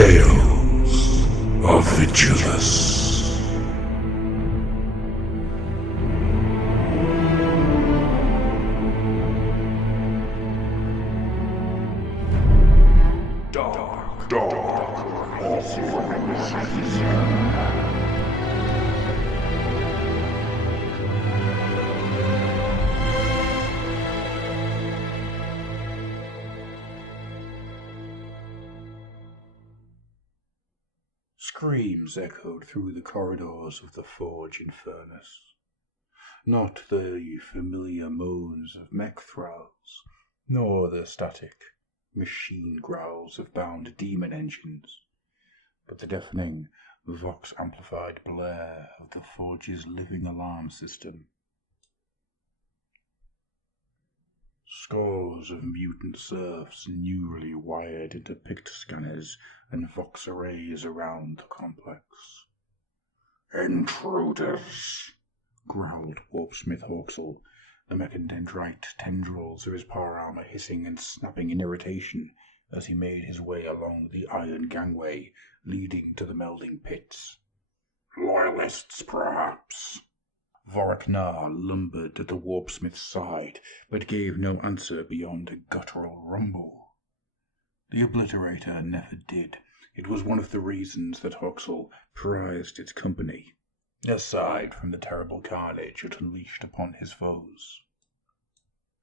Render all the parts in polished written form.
Tales of Vigilus. Screams echoed through the corridors of the forge and furnace. Not the familiar moans of mech thralls, nor the static machine growls of bound demon engines, but the deafening, vox-amplified blare of the forge's living alarm system. Scores of mutant serfs newly wired into pict scanners and vox arrays around the complex. "Intruders," growled Warpsmith Hawksell, the mechandendrite tendrils of his power armor hissing and snapping in irritation as he made his way along the iron gangway leading to the melding pits. "Loyalists, perhaps?" Voraknar lumbered at the warpsmith's side, but gave no answer beyond a guttural rumble. The Obliterator never did. It was one of the reasons that Hawksell prized its company, aside from the terrible carnage it unleashed upon his foes.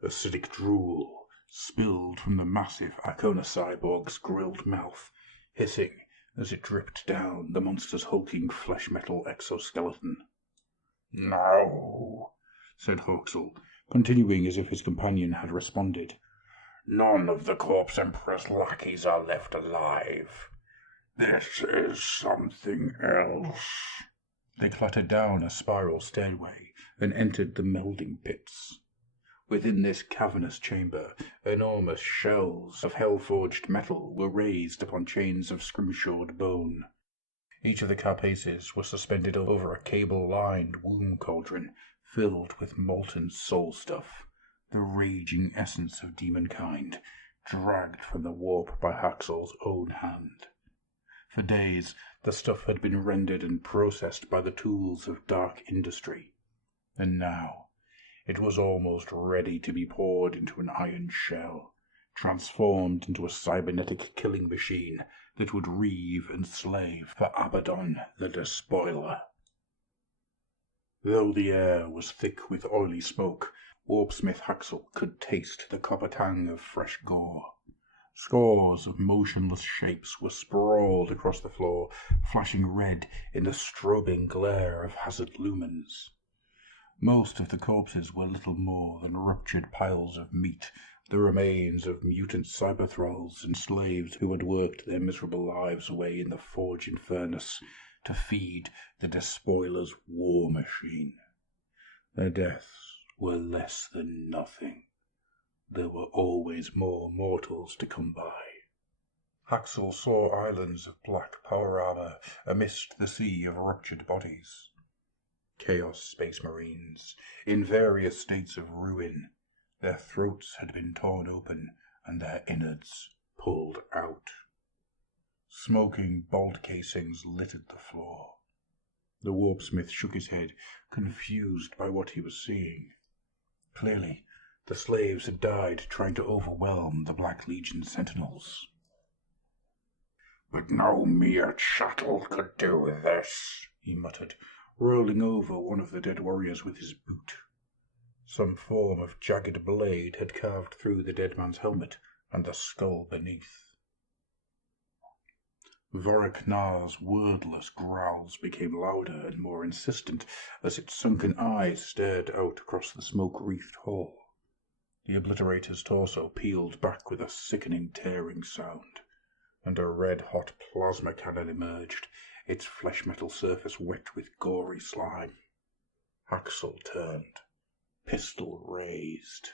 Acidic drool spilled from the massive Akona cyborg's grilled mouth, hissing as it dripped down the monster's hulking flesh-metal exoskeleton. "No," said Hawksell, continuing as if his companion had responded. "None of the Corpse Emperor's lackeys are left alive. This is something else." They clattered down a spiral stairway and entered the melding pits. Within this cavernous chamber, enormous shells of hell-forged metal were raised upon chains of scrimshawed bone. Each of the carapaces was suspended over a cable-lined womb cauldron filled with molten soul stuff, the raging essence of demonkind, dragged from the warp by Haxel's own hand. For days, the stuff had been rendered and processed by the tools of dark industry, and now it was almost ready to be poured into an iron shell, transformed into a cybernetic killing machine that would reave and slave for Abaddon the Despoiler. Though the air was thick with oily smoke, Warpsmith Haxel could taste the copper tang of fresh gore. Scores of motionless shapes were sprawled across the floor, flashing red in the strobing glare of hazard lumens. Most of the corpses were little more than ruptured piles of meat, the remains of mutant cyberthralls and slaves who had worked their miserable lives away in the forge and furnace to feed the Despoiler's war machine. Their deaths were less than nothing. There were always more mortals to come by. Haxel saw islands of black power armor amidst the sea of ruptured bodies. Chaos Space Marines, in various states of ruin. Their throats had been torn open and their innards pulled out. Smoking bolt casings littered the floor. The warpsmith shook his head, confused by what he was seeing. Clearly, the slaves had died trying to overwhelm the Black Legion sentinels. "But no mere chattel could do this," he muttered, rolling over one of the dead warriors with his boot. Some form of jagged blade had carved through the dead man's helmet and the skull beneath. Voraknar's wordless growls became louder and more insistent as its sunken eyes stared out across the smoke-wreathed hall. The Obliterator's torso peeled back with a sickening tearing sound, and a red-hot plasma cannon emerged, its flesh-metal surface wet with gory slime. Haxel turned, pistol raised.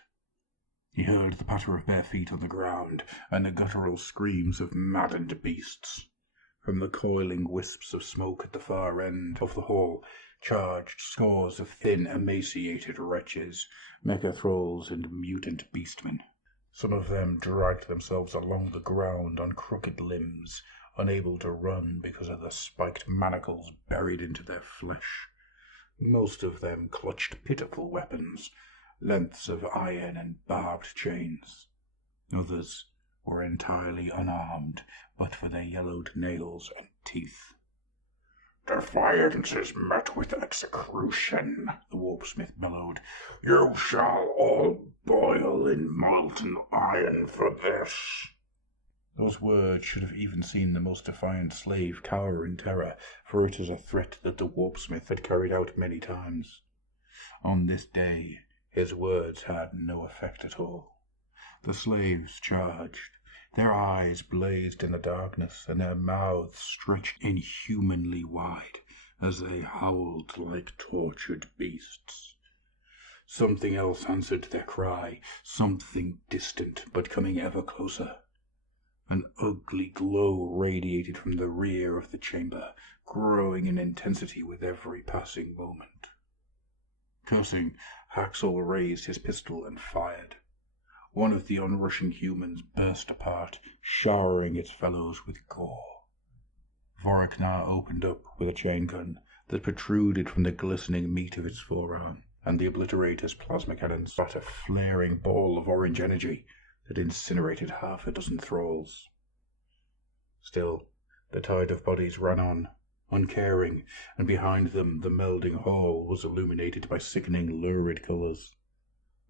He heard the patter of bare feet on the ground and the guttural screams of maddened beasts. From the coiling wisps of smoke at the far end of the hall charged scores of thin, emaciated wretches, mecha-thralls and mutant beastmen. Some of them dragged themselves along the ground on crooked limbs, unable to run because of the spiked manacles buried into their flesh. Most of them clutched pitiful weapons, lengths of iron and barbed chains. Others were entirely unarmed, but for their yellowed nails and teeth. "Defiance is met with execution," the warpsmith bellowed. "You shall all boil in molten iron for this." Those words should have even seen the most defiant slave cower in terror, for it is a threat that the warpsmith had carried out many times. On this day, his words had no effect at all. The slaves charged. Their eyes blazed in the darkness, and their mouths stretched inhumanly wide as they howled like tortured beasts. Something else answered their cry, something distant but coming ever closer. An ugly glow radiated from the rear of the chamber, growing in intensity with every passing moment. Cursing, Haxel raised his pistol and fired. One of the onrushing humans burst apart, showering its fellows with gore. Voriknar opened up with a chain gun that protruded from the glistening meat of its forearm, and the Obliterator's plasma cannon spat a flaring ball of orange energy that incinerated half a dozen thralls. Still, the tide of bodies ran on, uncaring, and behind them the melding hall was illuminated by sickening, lurid colours.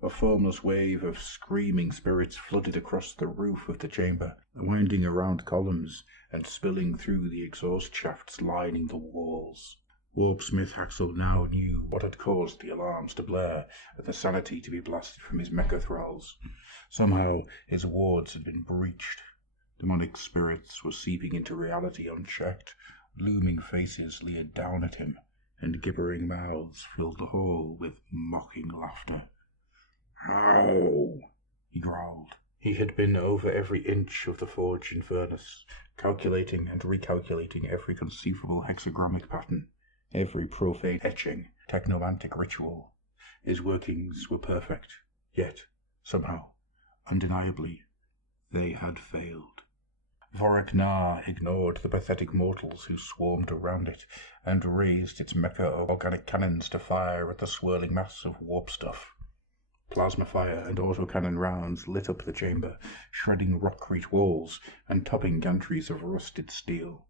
A formless wave of screaming spirits flooded across the roof of the chamber, winding around columns and spilling through the exhaust shafts lining the walls. Warpsmith Haxel now knew what had caused the alarms to blare and the sanity to be blasted from his mecha thralls. Somehow his wards had been breached. Demonic spirits were seeping into reality unchecked. Looming faces leered down at him, and gibbering mouths filled the hall with mocking laughter. "How?" he growled. He had been over every inch of the forge and furnace, calculating and recalculating every conceivable hexagrammic pattern, every profane etching, technomantic ritual. His workings were perfect, yet, somehow, undeniably, they had failed. Voriknar ignored the pathetic mortals who swarmed around it, and raised its mecha of organic cannons to fire at the swirling mass of warp stuff. Plasma fire and autocannon rounds lit up the chamber, shredding rockcrete walls and topping gantries of rusted steel.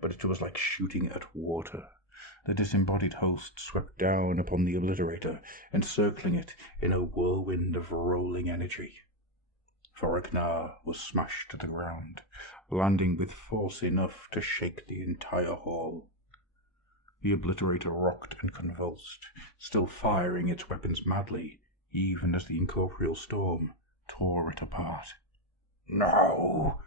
But it was like shooting at water. The disembodied host swept down upon the Obliterator, encircling it in a whirlwind of rolling energy. Voriknar was smashed to the ground, landing with force enough to shake the entire hall. The Obliterator rocked and convulsed, still firing its weapons madly, even as the incorporeal storm tore it apart. "No!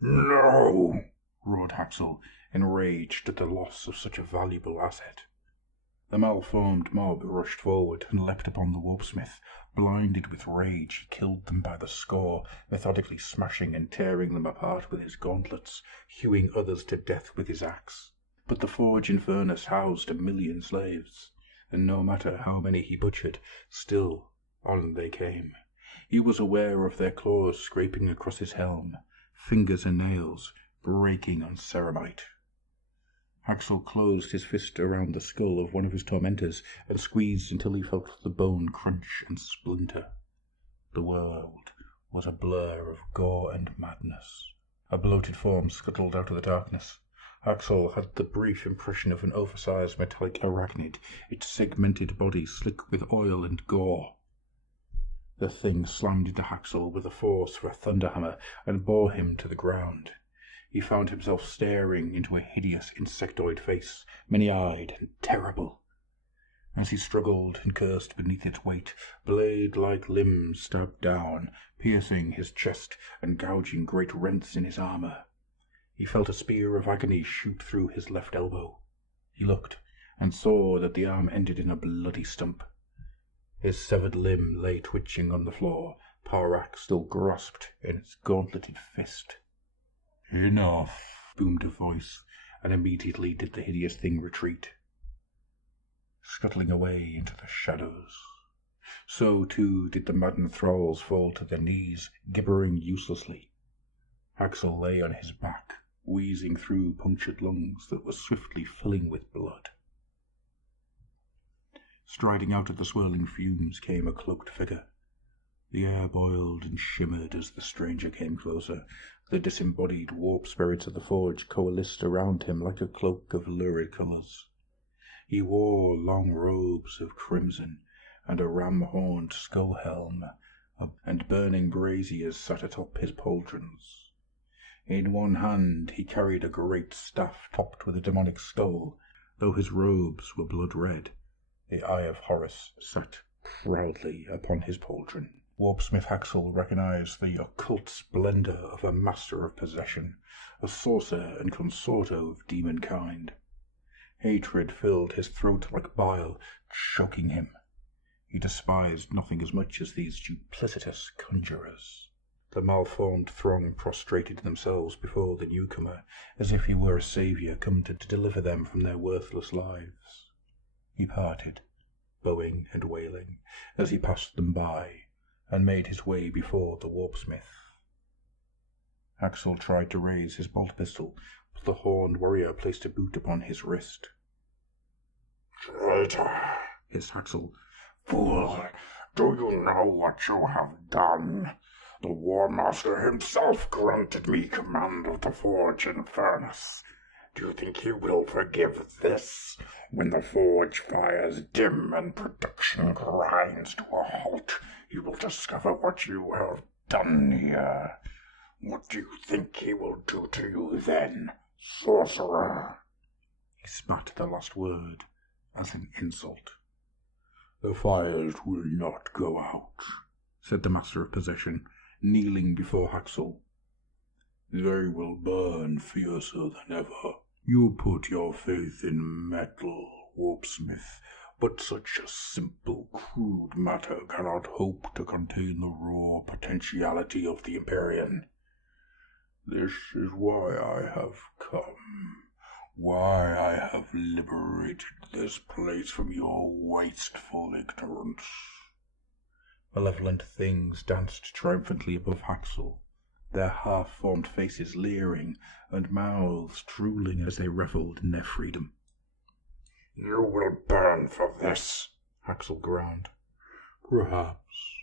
No!" roared Haxel, enraged at the loss of such a valuable asset. The malformed mob rushed forward and leapt upon the warpsmith. Blinded with rage, he killed them by the score, methodically smashing and tearing them apart with his gauntlets, hewing others to death with his axe. But the forge and furnace housed 1,000,000 slaves, and no matter how many he butchered, still on they came. He was aware of their claws scraping across his helm, fingers and nails breaking on ceramite. Haxel closed his fist around the skull of one of his tormentors and squeezed until he felt the bone crunch and splinter. The world was a blur of gore and madness. A bloated form scuttled out of the darkness. Haxel had the brief impression of an oversized metallic arachnid, its segmented body slick with oil and gore. The thing slammed into Haxel with the force of a thunderhammer and bore him to the ground. He found himself staring into a hideous insectoid face, many-eyed and terrible. As he struggled and cursed beneath its weight, blade-like limbs stabbed down, piercing his chest and gouging great rents in his armor. He felt a spear of agony shoot through his left elbow. He looked, and saw that the arm ended in a bloody stump. His severed limb lay twitching on the floor, Parak still grasped in its gauntleted fist. "Enough," boomed a voice, and immediately did the hideous thing retreat, scuttling away into the shadows. So too did the maddened thralls fall to their knees, gibbering uselessly. Haxel lay on his back, wheezing through punctured lungs that were swiftly filling with blood. Striding out of the swirling fumes came a cloaked figure. The air boiled and shimmered as the stranger came closer. The disembodied warp spirits of the forge coalesced around him like a cloak of lurid colours. He wore long robes of crimson, and a ram-horned skull helm, and burning braziers sat atop his pauldrons. In one hand he carried a great staff topped with a demonic skull. Though his robes were blood-red, the Eye of Horus sat proudly upon his pauldron. Warpsmith Haxel recognized the occult splendor of a master of possession, a sorcerer and consorto of demonkind. Hatred filled his throat like bile, choking him. He despised nothing as much as these duplicitous conjurers. The malformed throng prostrated themselves before the newcomer, as if he were a saviour come to deliver them from their worthless lives. He parted, bowing and wailing, as he passed them by, and made his way before the warpsmith. Haxel tried to raise his bolt pistol, but the horned warrior placed a boot upon his wrist. "Traitor!" hissed Haxel. "Fool! Do you know what you have done? The War Master himself granted me command of the forge and furnace. Do you think he will forgive this? When the forge fires dim and production grinds to a halt, he will discover what you have done here. What do you think he will do to you then, sorcerer?" He spat the last word as an insult. "The fires will not go out," said the Master of Possession, kneeling before Haxel. "They will burn fiercer than ever. You put your faith in metal, Warpsmith, but such a simple, crude matter cannot hope to contain the raw potentiality of the Empyrean. This is why I have come, why I have liberated this place from your wasteful ignorance." Malevolent things danced triumphantly above Haxel, their half-formed faces leering and mouths drooling as they revelled in their freedom. "You will burn for this," Haxel groaned. "Perhaps,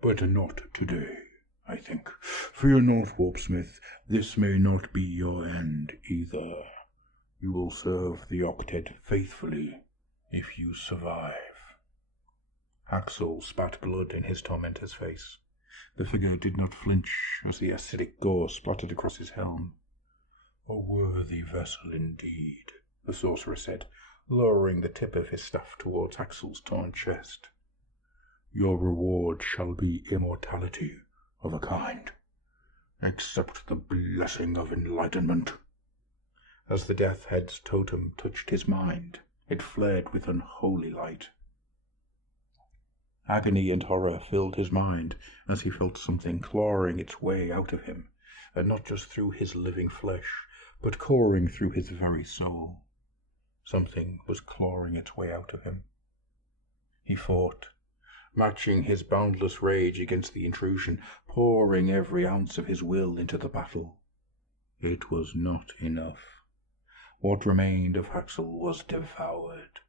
but not today, I think. Fear not, Warpsmith, this may not be your end either. You will serve the Octet faithfully if you survive." Haxel spat blood in his tormentor's face. The figure did not flinch as the acidic gore splattered across his helm. "A worthy vessel indeed," the sorcerer said, lowering the tip of his staff towards Haxel's torn chest. "Your reward shall be immortality of a kind. Accept the blessing of enlightenment." As the Death Head's totem touched his mind, it flared with unholy light. Agony and horror filled his mind as he felt something clawing its way out of him, and not just through his living flesh, but coring through his very soul. Something was clawing its way out of him. He fought, matching his boundless rage against the intrusion, pouring every ounce of his will into the battle. It was not enough. What remained of Haxel was devoured,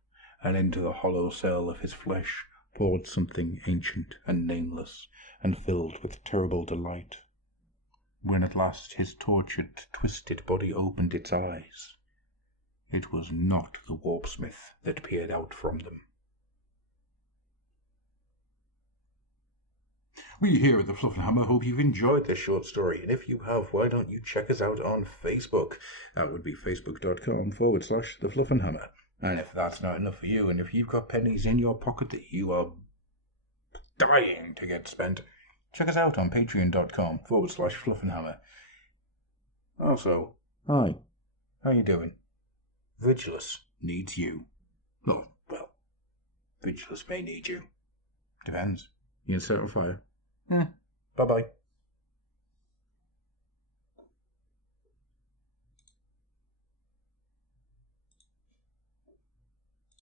and into the hollow cell of his flesh poured something ancient and nameless, and filled with terrible delight. When at last his tortured, twisted body opened its eyes, it was not the Warpsmith that peered out from them. We here at the Fluff and Hammer hope you've enjoyed this short story, and if you have, why don't you check us out on Facebook? That would be facebook.com/the Fluff and Hammer. And if that's not enough for you, and if you've got pennies in your pocket that you are dying to get spent, check us out on patreon.com/Fluff and Hammer. Also, hi, how you doing? Vigilus needs you. Oh, well, Vigilus may need you. Depends. You can set on fire. Bye-bye.